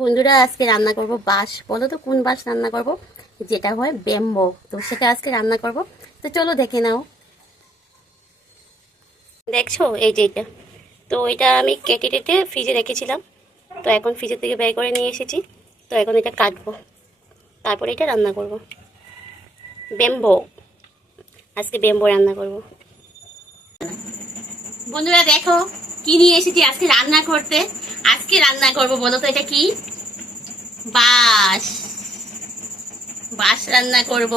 বন্ধুরা, আজকে রান্না করব বাঁশ। বলো তো কোন বাঁশ রান্না করব? যেটা হয় ব্যাম্বো, তো সেটা আজকে রান্না করব। তো চলো দেখে নাও। দেখছো এই যে এটা, তো এটা আমি কেটে টেটে ফ্রিজে রেখেছিলাম। তো এখন ফ্রিজের থেকে বের করে নিয়ে এসেছি। তো এখন এটা কাটবো, তারপরে এটা রান্না করব। ব্যাম্বো, আজকে ব্যাম্বো রান্না করব। বন্ধুরা দেখো কি নিয়ে এসেছি আজকে রান্না করতে। আজকে রান্না করব, বলো তো এটা কি? বাঁশ। বাঁশ রান্না করব।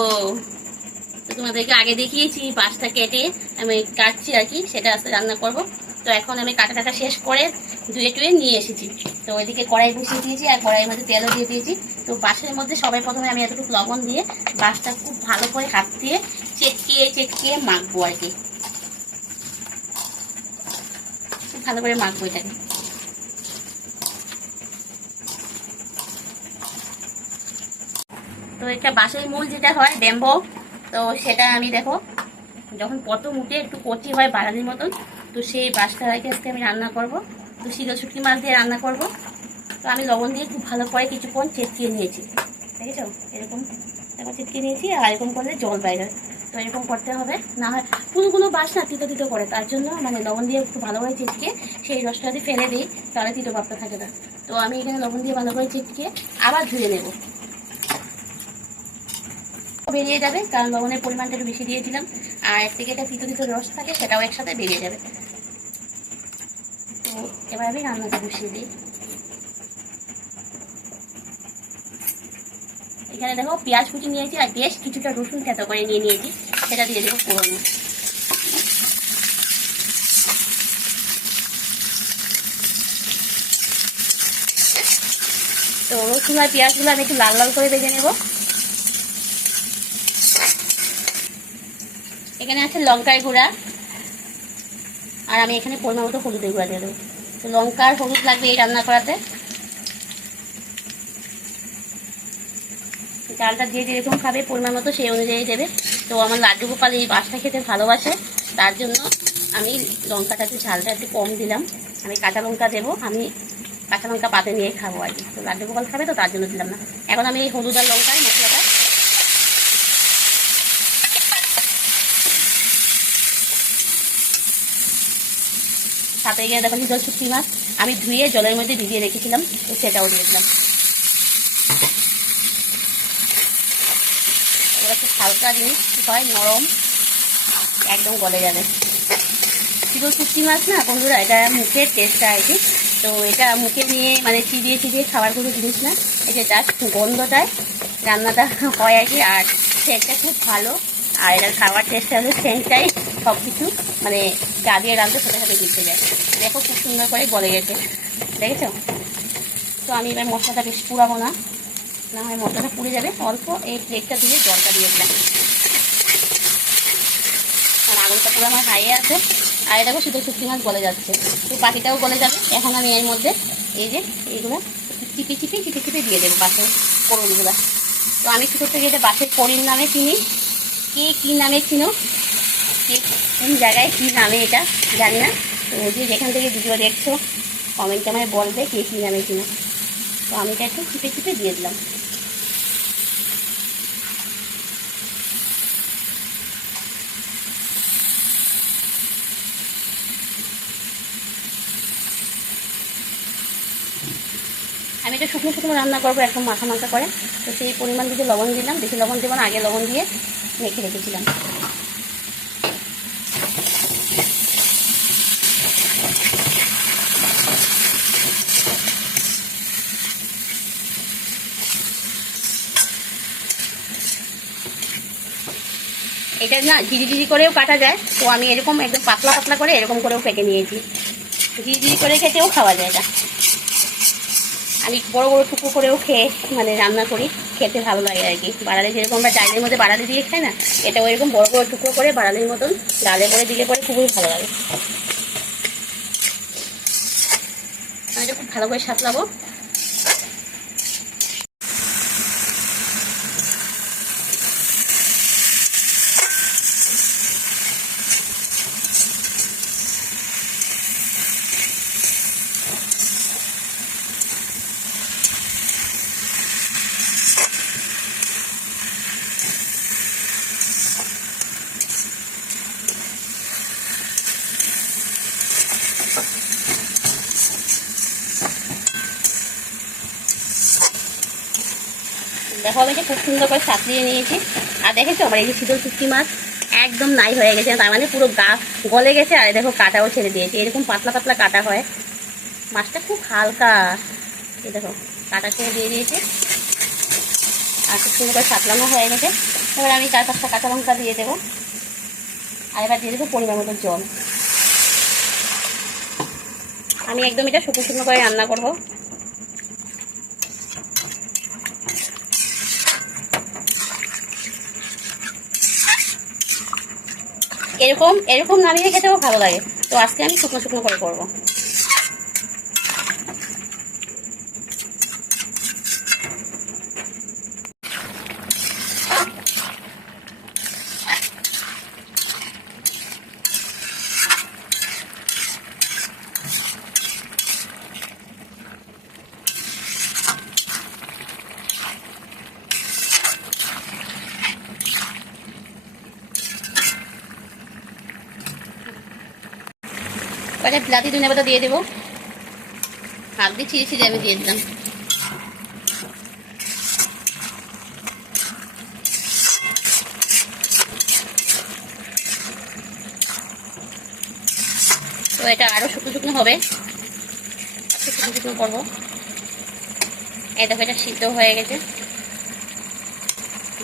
তো তোমাদেরকে আগে দেখিয়েছি বাঁশটা কেটে আমি কাটছি আর কি, সেটা আজকে রান্না করব। তো এখন আমি কাটা শেষ করে ধুয়ে টুয়ে নিয়ে এসেছি। তো ওইদিকে কড়াই বসিয়ে দিয়েছি আর কড়াইয়ের মধ্যে তেলও দিয়ে দিয়েছি। তো বাঁশের মধ্যে সবাই প্রথমে আমি এতটুকু লবণ দিয়ে বাঁশটা খুব ভালো করে হাত দিয়ে চেটকিয়ে চেটকিয়ে মাখবো আর কি। খুব ভালো করে মাখবো এটাকে। তো এটা বাঁশের মূল যেটা হয় ব্যাম্বো, তো সেটা আমি দেখো যখন প্রথম উঠে একটু কচি হয় বাড়ালির মতন, তো সেই বাঁশটা রেখে আজকে আমি রান্না করব। তো শিল শুটকি মাছ দিয়ে রান্না করব। তো আমি লবণ দিয়ে খুব ভালো করে কিছুক্ষণ চেটকিয়ে নিয়েছি, দেখেছো? এরকম এখন চেটকিয়ে নিয়েছি, আর এরকম করলে জল বাইরে হয়। তো এরকম করতে হবে, না হয় কোনো বাঁশ না তিতো তিতো করে, তার জন্য মানে লবণ দিয়ে একটু ভালো করে চেটকে সেই রসটা যদি ফেলে দিই তাহলে তিতো ভাবটা থাকে না। তো আমি এখানে লবণ দিয়ে ভালো করে চেটকে আবার ধুয়ে নেব, বেরিয়ে যাবে, কারণ লবণের পরিমাণটা একটু বেশি দিয়েছিলাম। আর এর থেকে একটা তিতো তিতো রস থাকে, সেটাও একসাথে বেরিয়ে যাবে। তো এবার আমি রান্নাটা বসিয়ে দিই। এখানে দেখো পেঁয়াজ কুচি নিয়েছি আর বেশ কিছুটা রসুন থেতো করে নিয়ে নিয়েছি, সেটা দিয়ে দেবো ফোড়নে। তো রসুন আর পেঁয়াজগুলো আমি একটু লাল লাল করে ভেজে নেব। এখানে আছে লঙ্কার গুঁড়া, আর আমি এখানে পরিমাণ মতো হলুদের গুঁড়া দিয়ে দেবো। তো লঙ্কা আর হলুদ লাগবে এই রান্না করাতে। চালটা যে যেরকম খাবে পরিমাণ মতো সেই অনুযায়ী দেবে। তো আমার লাড্ডু গোপাল এই বাঁশটা খেতে ভালোবাসে, তার জন্য আমি লঙ্কাটাতে ঝালটা একটু কম দিলাম। আমি কাঁচা লঙ্কা দেবো, আমি কাঁচা লঙ্কা পাতে নিয়ে খাবো আর কি। তো লাড্ডু গোপাল খাবে, তো তার জন্য দিলাম না। এখন আমি এই হলুদ আর লঙ্কায় মশলাটা সাথে গিয়ে দেখো জল শুটকি মাছ আমি ধুয়ে জলের মধ্যে ভিজিয়ে রেখেছিলাম, তো সেটাও দিয়ে দিলাম। এবার একটু হালকা জিনিস হয়, নরম, একদম গলে যাবে। চিতল শুটকি মাছ না বন্ধুরা, এটা মুখের টেস্টটা আর কি। তো এটা মুখে নিয়ে মানে চিবিয়ে চিবিয়ে খাওয়ার কোনো জিনিস না, এটা জাস্ট গন্ধটায় রান্নাটা হয় আর কি। আর সেন্টটা খুব ভালো, আর এটার খাওয়ার টেস্টটা হলো সেন্টটাই সব কিছু মানে গা দিয়ে রাঁধতে সাথে সাথে দিতে যায়। দেখো খুব সুন্দর করে গলে গেছে, দেখেছো? তো আমি এবার মশলাটা বেশ পুরাবো না, না হয় মশলাটা পুড়ে যাবে। অল্প এই প্লেটটা দিয়ে জলটা দিয়ে দিলাম, আর আগুনটা পুরো আমার হাইয়ে আছে। আর দেখো শুধু শুটকি মাছ গলে যাচ্ছে, তো পাখিটাও গলে যাবে। এখন আমি এর মধ্যে এই যে এইগুলো চিপে চিপে চিপে চিপে দিয়ে দেবো বাঁশের কোড়লগুলো। তো আমি ছোটো থেকে এটা বাঁশের কোড়ির নামে চিনি, কে কী নামে চিনো, কে কোন জায়গায় কী নামে এটা জানি না। তো যে যেখান থেকে ভিডিও দেখছো কমেন্টে আমায় বলবে কে কী নামে চিনো। তো আমি এটা একটু চিপে চিপে দিয়ে দিলাম। আমি এটা শুকনো শুকনো রান্না করবো, একদম মাখা মাখা করে। তো সেই পরিমাণ বুঝে লবণ দিলাম, বেশি লবণ দেবো না, আগে লবণ দিয়ে মেখে রেখেছিলাম। এটা না ঝিরি ঝিরি করেও কাটা যায়, তো আমি এরকম একদম পাতলা পাতলা করে এরকম করেও কেটে নিয়েছি। ঝিরি ঝিরি করে খেতেও খাওয়া যায় এটা। আমি বড় বড় টুকরো করেও খেয়ে মানে রান্না করি, খেতে ভালো লাগে আর কি। বাড়ালি যেরকম আমরা ডালের মধ্যে বাড়ালি দিয়ে খাই না, এটা ওইরকম বড় বড় টুকরো করে বাড়ালির মতন ডালে করে দিলে পরে খুবই ভালো লাগে। আমি এটা খুব ভালো করে সাঁতলাবো। দেখো আমি খুব সুন্দর করে সাঁতরিয়ে নিয়েছি। আর দেখেছো আমার এই যে শীতল শুটকি মাছ একদম নাই হয়ে গেছে, তার মানে পুরো গা গলে গেছে। আর দেখো কাটাও ছেড়ে দিয়েছে, এরকম পাতলা পাতলা কাটা হয়, মাছটা খুব হালকা। এই দেখো কাটা ছেড়ে দিয়ে দিয়েছে আর খুব সুন্দর করে সাঁতলানো হয়ে গেছে। এবার আমি 4-5টা কাঁচা লঙ্কা দিয়ে দেবো, আর এবার দিয়ে দেবো পরিমাণ মতো জল। আমি একদম এটা শুকনো শুকনো করে রান্না করবো। এরকম এরকম নামিয়ে খেতেও ভালো লাগে, তো আজকে আমি শুকনো শুকনো করে করবো। কয়েকটা বিলাতি ধনে পাতা দিয়ে দেবো, হাত দিয়ে ছিঁড়ে ছিঁড়ে আমি দিয়ে দিলাম। তো এটা আরো শুকনো শুকনো হবে, শুকনো শুকনো করবো। এই দেখো এটা সিদ্ধ হয়ে গেছে।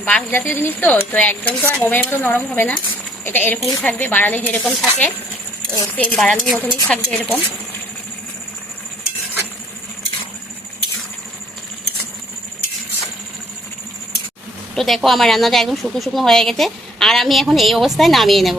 বাঁশ জাতীয় জিনিস তো তো একদম তো আর মোমের মতো নরম হবে না, এটা এরকমই থাকবে, বাড়ালি যেরকম থাকে তো সেম বাড়ালির মতনই থাকবে এরকম। তো দেখো আমার রান্নাটা একদম শুকনো শুকনো হয়ে গেছে, আর আমি এখন এই অবস্থায় নামিয়ে নেব।